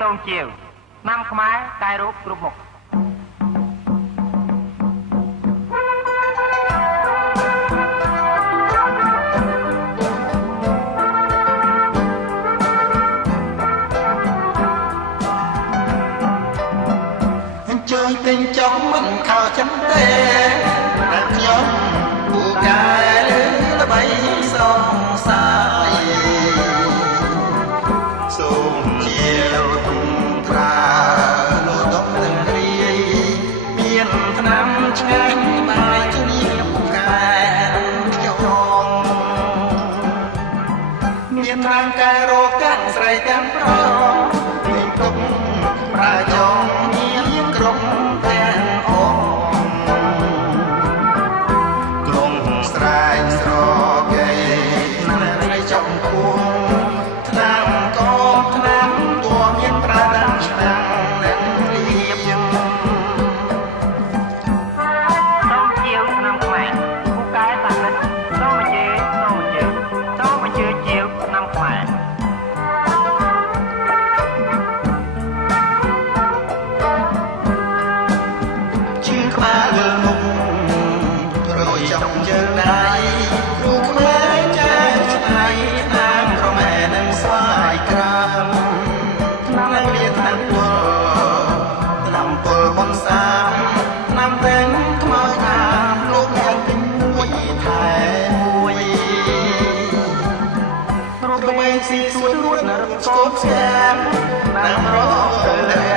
សូមជាវឆ្នាំខ្មែរកែរូបគ្រប់មុខជួយទិញចុះមិនខោចាំទេតែខ្ញុំពូកែល្បីសងសាយសូមជាប្រើលោតកនឹងរីមានថ្នាំឆ្ងាញ់បាយគ្នាពូកែខ្ញុំមានថ្នាំកែរោគកាត់ស្រីទាំងប្រុសមានទុកប្រើចងក្រុមទាំងអងក្រុមស្រែកស្រកេណាស់រីចំពោះថ្នាំកថ្នាំតួមានប្រើដាំឆ្នាំនិងលៀបខ្ញុំសូមជាវឆ្នាំខ្មែរពូកែតានិតសូមជាជាវឆ្នាំខ្មែរក្បាលវិលមុខរយចំជើងដៃគ្រូខ្មែរចេះឆ្នៃតាមក្រមែនឹងស្វាយក្រាមឆ្នាំលាថ្នាំពលបនសាមឆ្នាំតែងខ្មោចតាមលោកអ្នកទិញមួយថែមួយរកបីស៊ីសួនរួចនៅរកស្គមស្គាមតាមរក